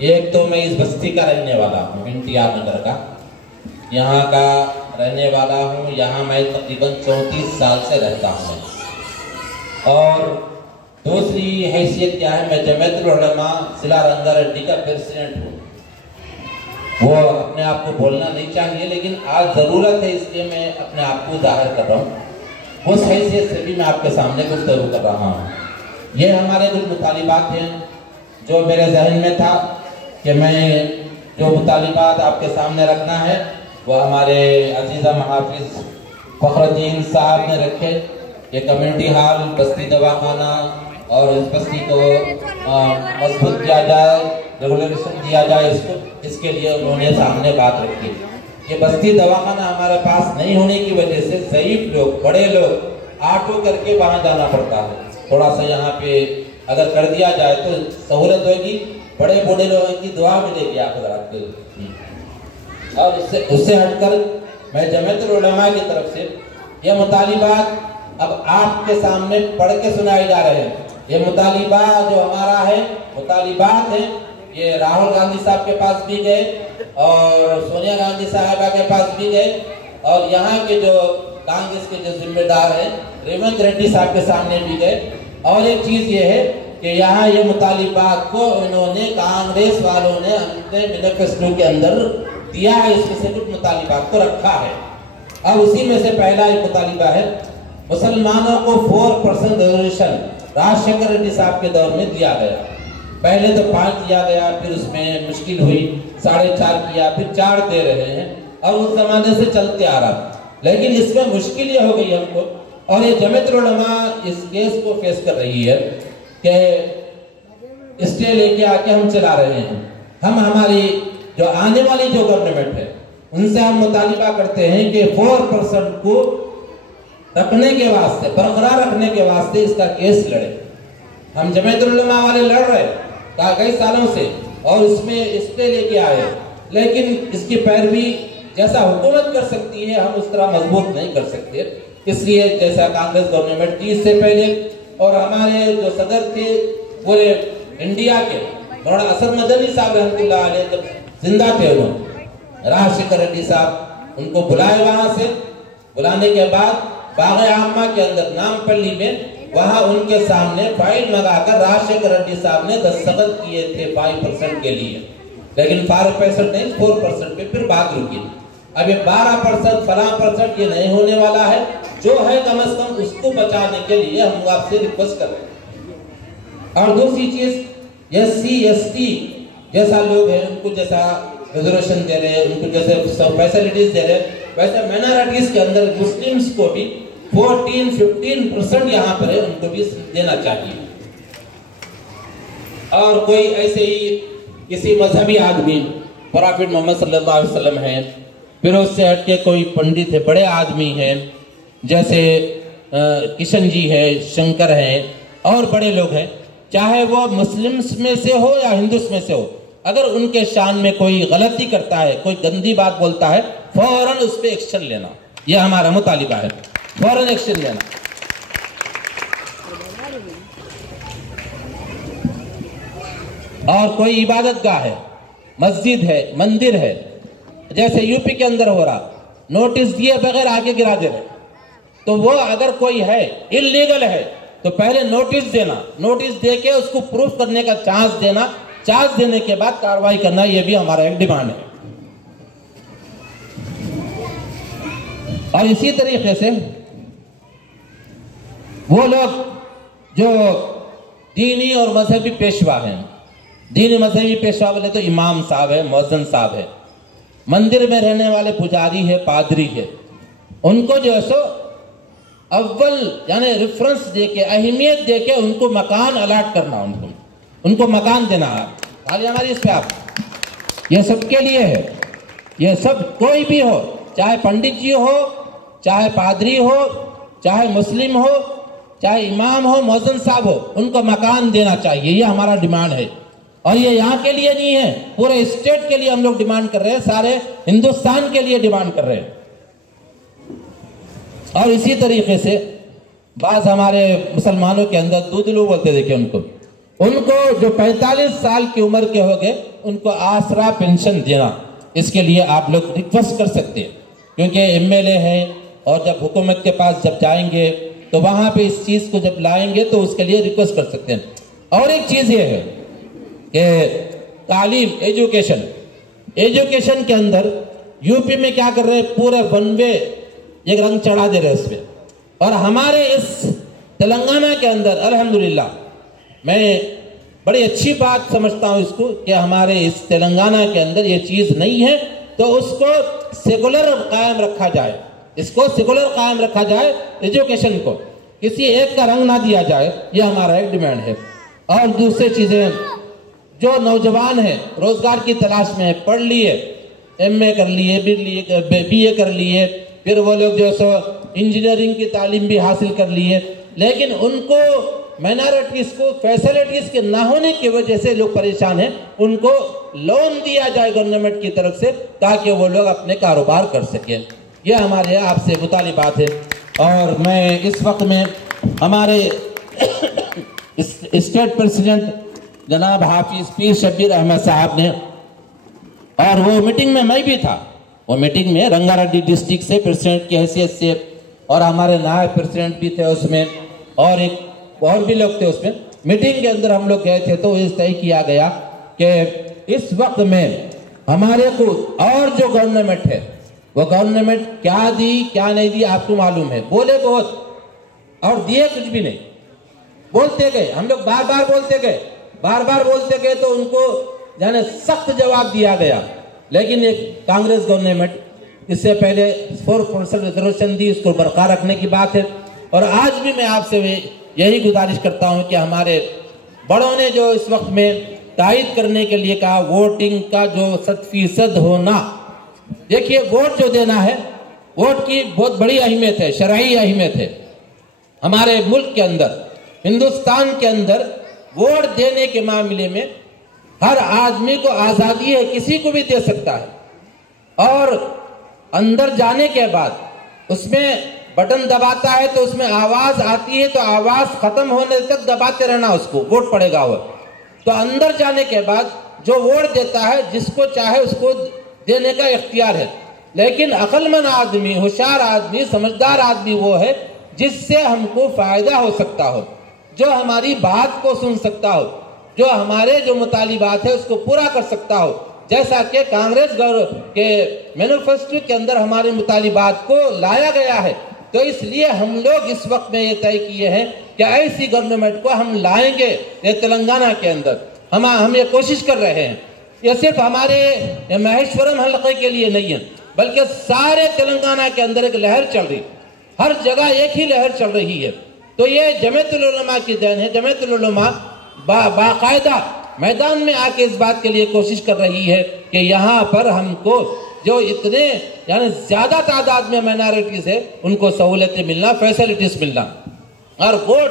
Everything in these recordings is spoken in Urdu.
ایک تو میں اس بستی کا رہنے والا ہوں، NTR نگر کا، یہاں کا رہنے والا ہوں، یہاں میں تقریباً 34 سال سے رہتا ہوں۔ اور دوسری حیثیت کیا ہے، میں جمعیت العلماء ضلع رنگا ریڈی کا پریزیڈنٹ ہوں۔ وہ اپنے آپ کو بولنا نہیں چاہیے، لیکن آج ضرورت ہے، اس لیے میں اپنے آپ کو ظاہر کر رہا ہوں۔ اس حیثیت سے بھی میں آپ کے سامنے گفتگو کر رہا ہوں۔ یہ ہمارے کچھ مطالبات ہیں جو میرے ذہن میں تھا کہ میں جو مطالبات آپ کے سامنے رکھنا ہے وہ ہمارے عزیزہ محافظ فخر الدین صاحب نے رکھے۔ یہ کمیونٹی ہال، بستی دواخانہ اور اس بستی کو مضبوط کیا جائے، ریگولیشن دیا جائے اس کے لیے انہوں نے سامنے بات رکھی۔ یہ بستی دواخانہ ہمارے پاس نہیں ہونے کی وجہ سے ضعیف لوگ، بڑے لوگ آٹو کر کے وہاں جانا پڑتا ہے۔ تھوڑا سا یہاں پہ اگر کر دیا جائے تو سہولت ہوگی، بڑے بوڑھے لوگوں کی دعا ملے گی آپ حضرات کے۔ اور اس سے ہٹ کر میں جمعیت العلماء کی طرف سے یہ مطالبات اب آپ کے سامنے پڑھ کے سنائے جا رہے ہیں۔ یہ مطالبات جو ہمارا ہے، مطالبات ہیں، یہ راہل گاندھی صاحب کے پاس بھی گئے اور سونیا گاندھی صاحبہ کے پاس بھی گئے، اور یہاں کے جو کانگریس کے جو ذمہ دار ہیں ریونت ریڈی صاحب کے سامنے بھی گئے۔ اور ایک چیز یہ ہے کہ یہاں یہ مطالبات کو انہوں نے کانگریس والوں نے اپنے مینیفیسٹو کے اندر دیا ہے، اس میں سے کچھ مطالبات کو رکھا ہے۔ اب اسی میں سے پہلا ایک مطالبہ ہے، مسلمانوں کو 4% ریزرویشن راج شیکھر ریڈی صاحب کے دور میں دیا گیا۔ پہلے تو 5 دیا گیا، پھر اس میں مشکل ہوئی، 4.5 کیا، پھر 4 دے رہے ہیں، اور اس زمانے سے چلتے آ رہا۔ لیکن اس میں مشکل یہ ہو گئی ہم کو، اور یہ جمعیت العلماء اس کیس کو فیس کر رہی ہے کہ اسٹے لے کے آ کے ہم چلا رہے ہیں۔ ہم ہماری جو آنے والی جو گورنمنٹ ہے ان سے ہم مطالبہ کرتے ہیں کہ 4% کو رکھنے کے واسطے، برقرار رکھنے کے واسطے اس کا کیس لڑے۔ ہم جمعیت العلماء والے لڑ رہے کئی سالوں سے، اور اس میں اسٹے لے کے آئے، لیکن اس کی پیروی جیسا حکومت کر سکتی ہے ہم اس طرح مضبوط نہیں کر سکتے۔ اس لیے جیسا کانگریس گورنمنٹ تھی اس سے پہلے، اور ہمارے جو صدر تھے پورے انڈیا کے مولانا اسد مدنی صاحب رحمۃ اللہ علیہ جب زندہ تھے، انہوں راج شیکھر ریڈی صاحب ان کو بلائے، وہاں سے بلانے کے بعد باغ عامہ کے اندر نام پلی میں وہاں ان کے سامنے فائل منگا کر راج شیکھر ریڈی صاحب نے دستخط کیے تھے 5% کے لیے، لیکن 5% نہیں 4% پہ پھر بات رکی۔ اب یہ 12% فلاں % یہ نہیں ہونے والا ہے، جو ہے کم از کم اس کو بچانے کے لیے ہم آپ سے ریکویسٹ کر رہے ہیں۔ اور دوسری چیز، SC ST جیسا لوگ ہیں ان کو جیسا ریزرویشن دے رہے، ان کو جیسے فیسلٹیز دے رہے، ویسے مائنارٹیز کے اندر مسلمز کو بھی 14-15% یہاں پر ہے، ان کو بھی دینا چاہیے۔ اور کوئی ایسے ہی کسی مذہبی آدمی، پروفیٹ محمد صلی اللہ علیہ وسلم ہیں، پھر اس سے ہٹ کے کوئی پنڈت ہے، بڑے آدمی ہیں جیسے کشن جی ہے، شنکر ہیں، اور بڑے لوگ ہیں، چاہے وہ مسلمز میں سے ہو یا ہندوز میں سے ہو، اگر ان کے شان میں کوئی غلطی کرتا ہے، کوئی گندی بات بولتا ہے، فوراً اس پہ ایکشن لینا، یہ ہمارا مطالبہ ہے، فوراً ایکشن لینا۔ اور کوئی عبادت گاہ ہے، مسجد ہے، مندر ہے، جیسے UP کے اندر ہو رہا، نوٹس دیے بغیر آگے گرا دے رہے، تو وہ اگر کوئی ہے اللیگل ہے تو پہلے نوٹس دینا، نوٹس دے کے اس کو پروف کرنے کا چانس دینا، چانس دینے کے بعد کارروائی کرنا، یہ بھی ہمارا ایک ڈیمانڈ ہے۔ اور اسی طریقے سے وہ لوگ جو دینی اور مذہبی پیشوا ہیں، دینی مذہبی پیشوا بولے تو امام صاحب ہے، مؤذن صاحب ہے، مندر میں رہنے والے پجاری ہے، پادری ہے، ان کو جو ہے سو اول یعنی ریفرنس دے کے، اہمیت دے کے ان کو مکان الاٹ کرنا، ان کو مکان دینا۔ خالی ہماری اس پہ آپ، یہ سب کے لیے ہے، یہ سب کوئی بھی ہو، چاہے پنڈت جی ہو، چاہے پادری ہو، چاہے مسلم ہو، چاہے امام ہو، مؤذن صاحب ہو، ان کو مکان دینا چاہیے، یہ ہمارا ڈیمانڈ ہے۔ اور یہ یہاں کے لیے نہیں ہے، پورے اسٹیٹ کے لیے ہم لوگ ڈیمانڈ کر رہے ہیں، سارے ہندوستان کے لیے ڈیمانڈ کر رہے ہیں۔ اور اسی طریقے سے بعض ہمارے مسلمانوں کے اندر دودلو بولتے، دیکھیں ان کو، ان کو جو 45 سال کی عمر کے ہو گئے ان کو آسرا پینشن دینا، اس کے لیے آپ لوگ ریکویسٹ کر سکتے ہیں، کیونکہ ایم ایل اے ہیں اور جب حکومت کے پاس جب جائیں گے تو وہاں پہ اس چیز کو جب لائیں گے تو اس کے لیے ریکویسٹ کر سکتے ہیں۔ اور ایک چیز یہ ہے کہ تعلیم، ایجوکیشن کے اندر یو پی میں کیا کر رہے ہیں، پورے ون وے ایک رنگ چڑھا دے رہے اس پہ، اور ہمارے اس تلنگانہ کے اندر الحمدللہ میں بڑی اچھی بات سمجھتا ہوں اس کو کہ ہمارے اس تلنگانہ کے اندر یہ چیز نہیں ہے، تو اس کو سیکولر قائم رکھا جائے، اس کو سیکولر قائم رکھا جائے، ایجوکیشن کو کسی ایک کا رنگ نہ دیا جائے، یہ ہمارا ایک ڈیمانڈ ہے۔ اور دوسری چیزیں، جو نوجوان ہیں روزگار کی تلاش میں پڑھ لیے، ایم اے کر لیے، بی اے کر لیے، پھر وہ لوگ جو سو انجینئرنگ کی تعلیم بھی حاصل کر لیے، لیکن ان کو مائنارٹیز کو فیسلٹیز کے نہ ہونے کی وجہ سے لوگ پریشان ہیں، ان کو لون دیا جائے گورنمنٹ کی طرف سے تاکہ وہ لوگ اپنے کاروبار کر سکیں۔ یہ ہمارے آپ سے مطالبات ہے۔ اور میں اس وقت میں ہمارے اسٹیٹ پریزیڈنٹ جناب حافظ پیر شبیر احمد صاحب نے، اور وہ میٹنگ میں بھی تھا، وہ میٹنگ میں رنگا ریڈی ڈسٹرکٹ سے پریزیڈنٹ کی حیثیت سے، اور ہمارے نائب پریزیڈنٹ بھی تھے اس میں، اور بھی لوگ تھے اس میں۔ میٹنگ کے اندر ہم لوگ گئے تھے تو اس طے کیا گیا کہ اس وقت میں ہمارے کو اور جو گورنمنٹ ہے وہ گورنمنٹ کیا دی کیا نہیں دی آپ کو معلوم ہے، بولے بہت اور دیے کچھ بھی نہیں، بولتے گئے، ہم لوگ بار بار بولتے گئے تو ان کو یعنی سخت جواب دیا گیا۔ لیکن ایک کانگریس گورنمنٹ اس سے پہلے 4% ریزرویشن دی، اس کو برقرار رکھنے کی بات ہے۔ اور آج بھی میں آپ سے یہی گزارش کرتا ہوں کہ ہمارے بڑوں نے جو اس وقت میں تائید کرنے کے لیے کہا، ووٹنگ کا جو 100% ہونا، دیکھیے ووٹ جو دینا ہے، ووٹ کی بہت بڑی اہمیت ہے، شرعی اہمیت ہے۔ ہمارے ملک کے اندر، ہندوستان کے اندر ووٹ دینے کے معاملے میں ہر آدمی کو آزادی ہے، کسی کو بھی دے سکتا ہے، اور اندر جانے کے بعد اس میں بٹن دباتا ہے تو اس میں آواز آتی ہے، تو آواز ختم ہونے تک دباتے رہنا، اس کو ووٹ پڑے گا وہ۔ تو اندر جانے کے بعد جو ووٹ دیتا ہے جس کو چاہے اس کو دینے کا اختیار ہے، لیکن عقل مند آدمی، ہوشیار آدمی، سمجھدار آدمی وہ ہے جس سے ہم کو فائدہ ہو سکتا ہو، جو ہماری بات کو سن سکتا ہو، جو ہمارے جو مطالبات ہے اس کو پورا کر سکتا ہو، جیسا کہ کانگریس کے مینیفیسٹو کے اندر ہمارے مطالبات کو لایا گیا ہے۔ تو اس لیے ہم لوگ اس وقت میں یہ طے کیے ہیں کہ ایسی گورنمنٹ کو ہم لائیں گے یہ تلنگانہ کے اندر، ہم یہ کوشش کر رہے ہیں۔ یہ صرف ہمارے مہیشورم حلقے کے لیے نہیں ہے، بلکہ سارے تلنگانہ کے اندر ایک لہر چل رہی، ہر جگہ ایک ہی لہر چل رہی ہے۔ تو یہ جمعیت العلماء کی دین ہے۔ جمعیت العلماء باقاعدہ میدان میں آ کے اس بات کے لیے کوشش کر رہی ہے کہ یہاں پر ہم کو جو اتنے یعنی زیادہ تعداد میں مائنارٹیز ہے ان کو سہولتیں ملنا، فیسلٹیز ملنا۔ اور ووٹ،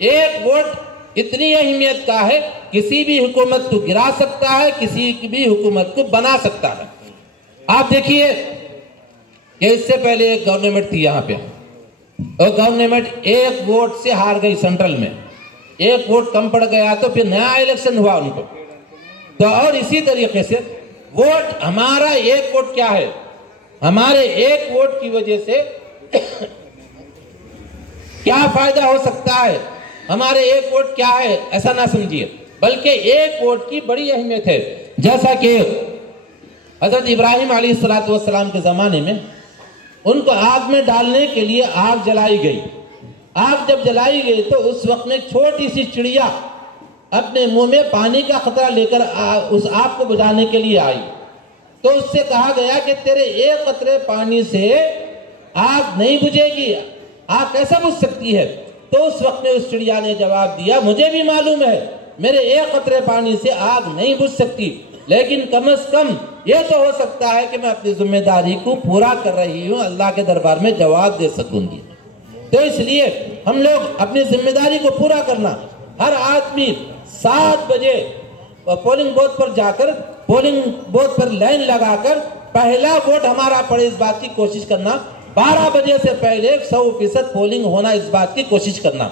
ایک ووٹ اتنی اہمیت کا ہے، کسی بھی حکومت کو گرا سکتا ہے، کسی بھی حکومت کو بنا سکتا ہے۔ آپ دیکھیے کہ اس سے پہلے ایک گورنمنٹ تھی یہاں پہ، اور گورنمنٹ ایک ووٹ سے ہار گئی سینٹرل میں، ایک ووٹ کم پڑ گیا تو پھر نیا الیکشن ہوا ان کو۔ تو اور اسی طریقے سے ووٹ، ہمارا ایک ووٹ کیا ہے، ہمارے ایک ووٹ کی وجہ سے کیا فائدہ ہو سکتا ہے، ہمارے ایک ووٹ کیا ہے ایسا نہ سمجھیے، بلکہ ایک ووٹ کی بڑی اہمیت ہے۔ جیسا کہ حضرت ابراہیم علیہ السلام کے زمانے میں ان کو آگ میں ڈالنے کے لیے آگ جلائی گئی، آگ جب جلائی گئی تو اس وقت میں چھوٹی سی چڑیا اپنے منہ میں پانی کا قطرہ لے کر اس آگ کو بجھانے کے لیے آئی، تو اس سے کہا گیا کہ تیرے ایک قطرے پانی سے آگ نہیں بجھے گی، آگ کیسا بجھ سکتی ہے؟ تو اس وقت میں اس چڑیا نے جواب دیا، مجھے بھی معلوم ہے میرے ایک قطرے پانی سے آگ نہیں بجھ سکتی، لیکن کم از کم یہ تو ہو سکتا ہے کہ میں اپنی ذمہ داری کو پورا کر رہی ہوں، اللہ کے دربار میں جواب دے سکوں گی۔ تو اس لیے ہم لوگ اپنی ذمہ داری کو پورا کرنا، ہر آدمی 7 بجے پولنگ بوتھ پر جا کر، پولنگ بوتھ پر لائن لگا کر پہلا ووٹ ہمارا پڑے، اس بات کی کوشش کرنا، 12 بجے سے پہلے 100% پولنگ ہونا، اس بات کی کوشش کرنا۔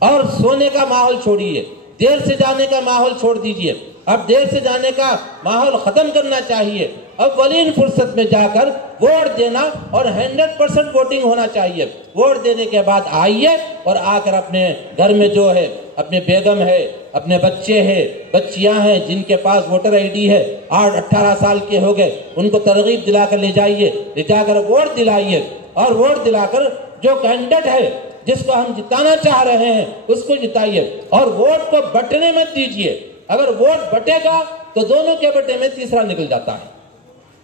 اور سونے کا ماحول چھوڑیے، دیر سے جانے کا ماحول چھوڑ دیجئے، اب دیر سے جانے کا ماحول ختم کرنا چاہیے۔ اولین فرصت میں جا کر ووٹ دینا اور 100% ووٹنگ ہونا چاہیے۔ ووٹ دینے کے بعد آئیے اور آ کر اپنے گھر میں جو ہے، اپنے بیگم ہے، اپنے بچے ہیں، بچیاں ہیں جن کے پاس ووٹر آئی ڈی ہے، 18 سال کے ہو گئے، ان کو ترغیب دلا کر لے جائیے، لے جا کر ووٹ دلائیے، اور ووٹ دلا کر جو کینڈیڈیٹ ہے جس کو ہم جتانا چاہ رہے ہیں اس کو جتائیے، اور ووٹ کو بٹنے مت دیجئے۔ اگر ووٹ بٹے گا تو دونوں کے بٹے میں تیسرا نکل جاتا ہے،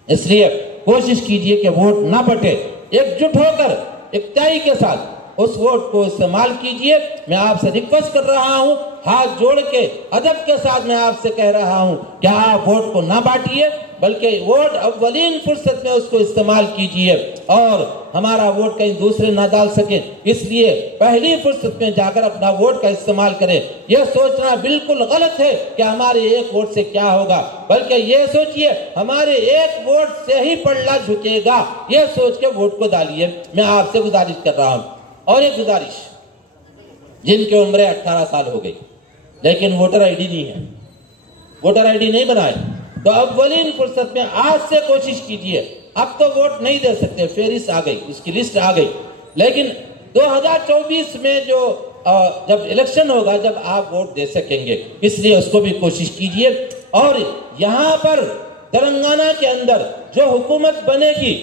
اس لیے کوشش کیجئے کہ ووٹ نہ بٹے، ایک جٹ ہو کر اکتائی کے ساتھ اس ووٹ کو استعمال کیجئے۔ میں آپ سے ریکویسٹ کر رہا ہوں، ہاتھ جوڑ کے ادب کے ساتھ میں آپ سے کہہ رہا ہوں کہ آپ ووٹ کو نہ بانٹیے، بلکہ ووٹ اولین فرصت میں اس کو استعمال کیجئے اور ہمارا ووٹ کہیں دوسرے نہ ڈال سکیں، اس لیے پہلی فرصت میں جا کر اپنا ووٹ کا استعمال کریں۔ یہ سوچنا بالکل غلط ہے کہ ہمارے ایک ووٹ سے کیا ہوگا، بلکہ یہ سوچئے ہمارے ایک ووٹ سے ہی پلڑا جھکے گا، یہ سوچ کے ووٹ کو ڈالیے۔ میں آپ سے گزارش کر رہا ہوں، اور ایک گزارش، جن کی عمریں 18 سال ہو گئی لیکن ووٹر آئی ڈی نہیں ہے، ووٹر آئی ڈی نہیں بنائے، تو اولین فرصت میں آج سے کوشش کیجئے۔ اب تو ووٹ نہیں دے سکتے، فہرست آ گئی، اس کی لسٹ آ گئی، لیکن 2024 میں جو جب الیکشن ہوگا جب آپ ووٹ دے سکیں گے، اس لیے اس کو بھی کوشش کیجئے۔ اور یہاں پر تلنگانہ کے اندر جو حکومت بنے گی